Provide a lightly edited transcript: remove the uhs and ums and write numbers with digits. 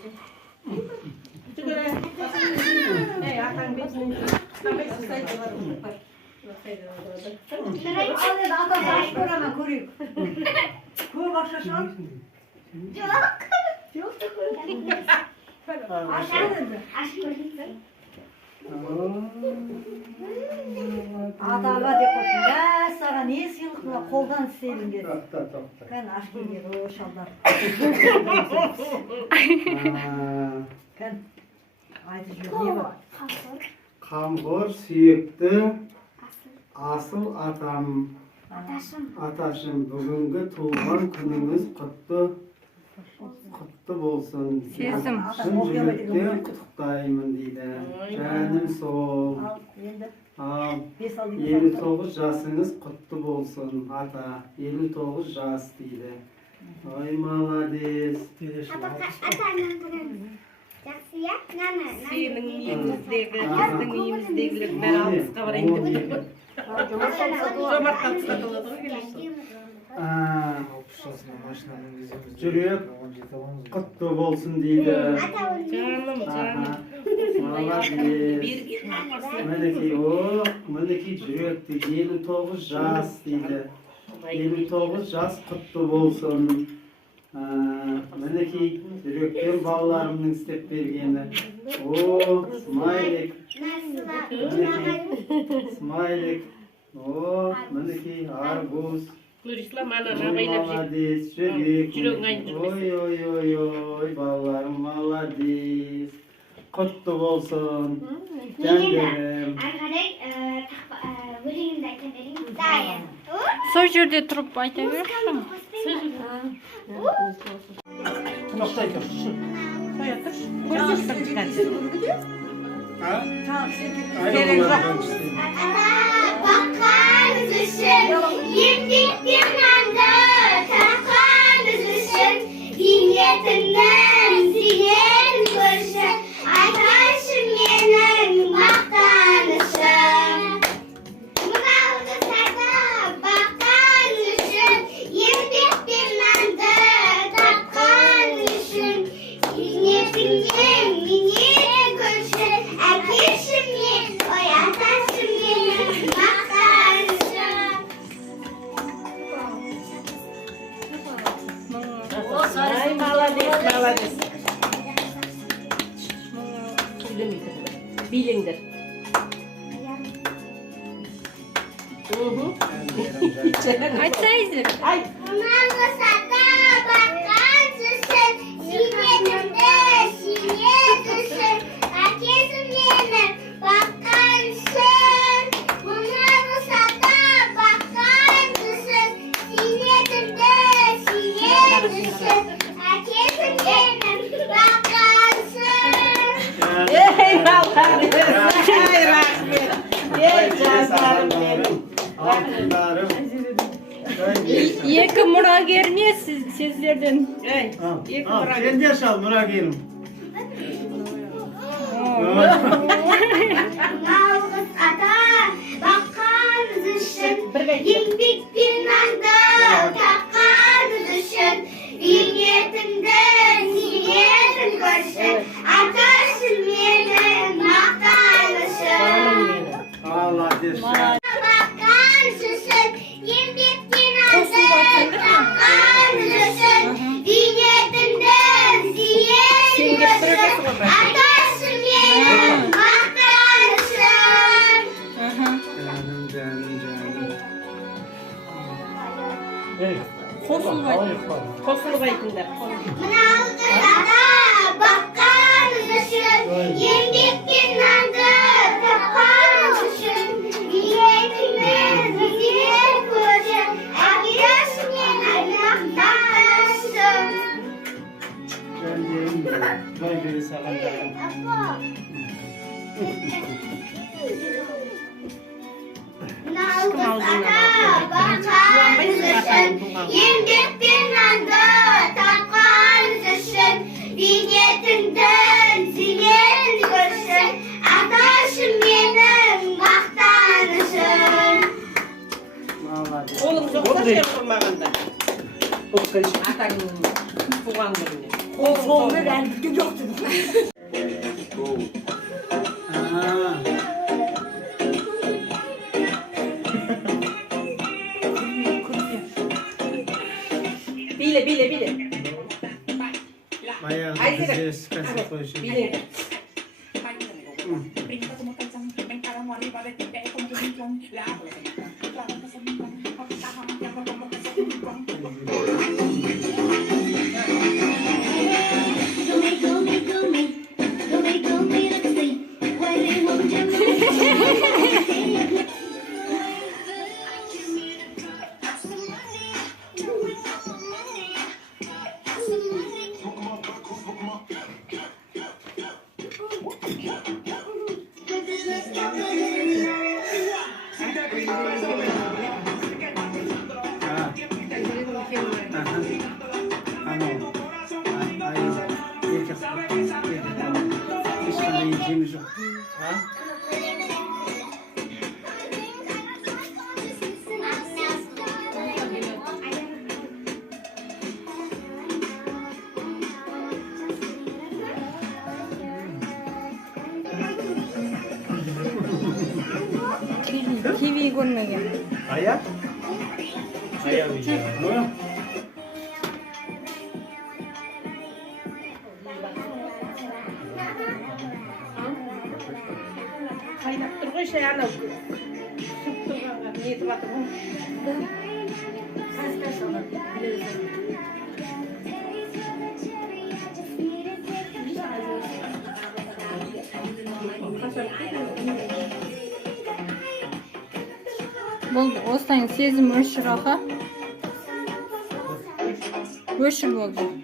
болсын. Атаң бетінен көрейік. Көп ақша шығар? Жоқ. Атаға деп қойсын. Саған не сыйлық мына қолдан істелінген. Кән ашып келген о шалдар. Кән айтып жүр не бар? Қамқор сүйекті асыл атам. Аташым, бүгінгі туған күніңіз құтты болсын. Сезім. Шын жүректен құттықтаймын дейді. Жаным сол. Ал 59 жасыңыз құтты болсын, ата. 59 жас дейді. Ой, молодец. Сенің үйіміздегі, біздің үйіміздегілер бәрі алпысқа барайын деп тұр. Жомарт алпысқа толады ғой келесі. Жүрек құтты болсын дейді. Жаным. Мінекей жүректі 59 жас дейді. 59 жас құтты болсын. Мінекей жүректен балаларымның істеп бергені. О, смайлик. Смайлик. О, мінекей арбуз. Нұрислам ананы абайлап Молодец, жүрегің ой, балаларым молодец. Құтты болсын. Жәндерім. Сол жерде тұрып айта берші. Тоқтай тұр. Қоя тұршы. Көрсешті қазір. Керек жоқ. Bakkanız için, yemdiktir nandı, takkanız için, dinletinden zilin görüşün, arkadaşım yenin bakkanışım. Mınavdı sada bakkanız için, yemdiktir nandı, takkanız için, dinletinden zilin görüşün, arkadaşım yenin, oyataşım yenin Ай, молодец. Биліңдер. Айтсайыздар. Ай. Мынау сата баққансың, сүйетімді сүйетісің, әкесің мені баққансың. Мынау сата баққансың, сүйетімді сүйетісің, әкесің мені баққансың. Ей, балаларым. Ай, рахмет. Ей, жандарым менің. Алтындарым. Екі мұрагер ме сіздерден? Екі мұрагер. Сен де шал мұрагерім. Nalgız ata bakkanız için, еңбек bir nanda takkanız için, niyetimde niyetim görsün, ataşım benim maqtanışım. Allah desin. Bakkanız için, еңбек bir nanda takkanız için, niyetimde niyetim görsün, ataşım benim maqtanışım. Canım. Қосылбайтындар. Mınavdı sada bakkanız için, еңбек bir nanda takkanız için, niyetimden niyet görsün, arkadaşım benim maqtanışım. Canım. Vay be sağlam canım. Nalgız ata bakkanız için, еңбек bir nanda takkanız için, niyetimden zilin görsün, ataşım benim maqtanışım. Қолыңызды қош деп тұрмағанда. Атаң туған күніне. O soğuk elbette yoktu. Bile. Bayağı güzel sıkıntı koyuyor. Bile. Kivi koymagan. Ayak? Ayak mı? Qaynab turgan şey ana. Süt turganlar niyeti batır. Болды, осыдан сезім өшір аға. Өшір болды.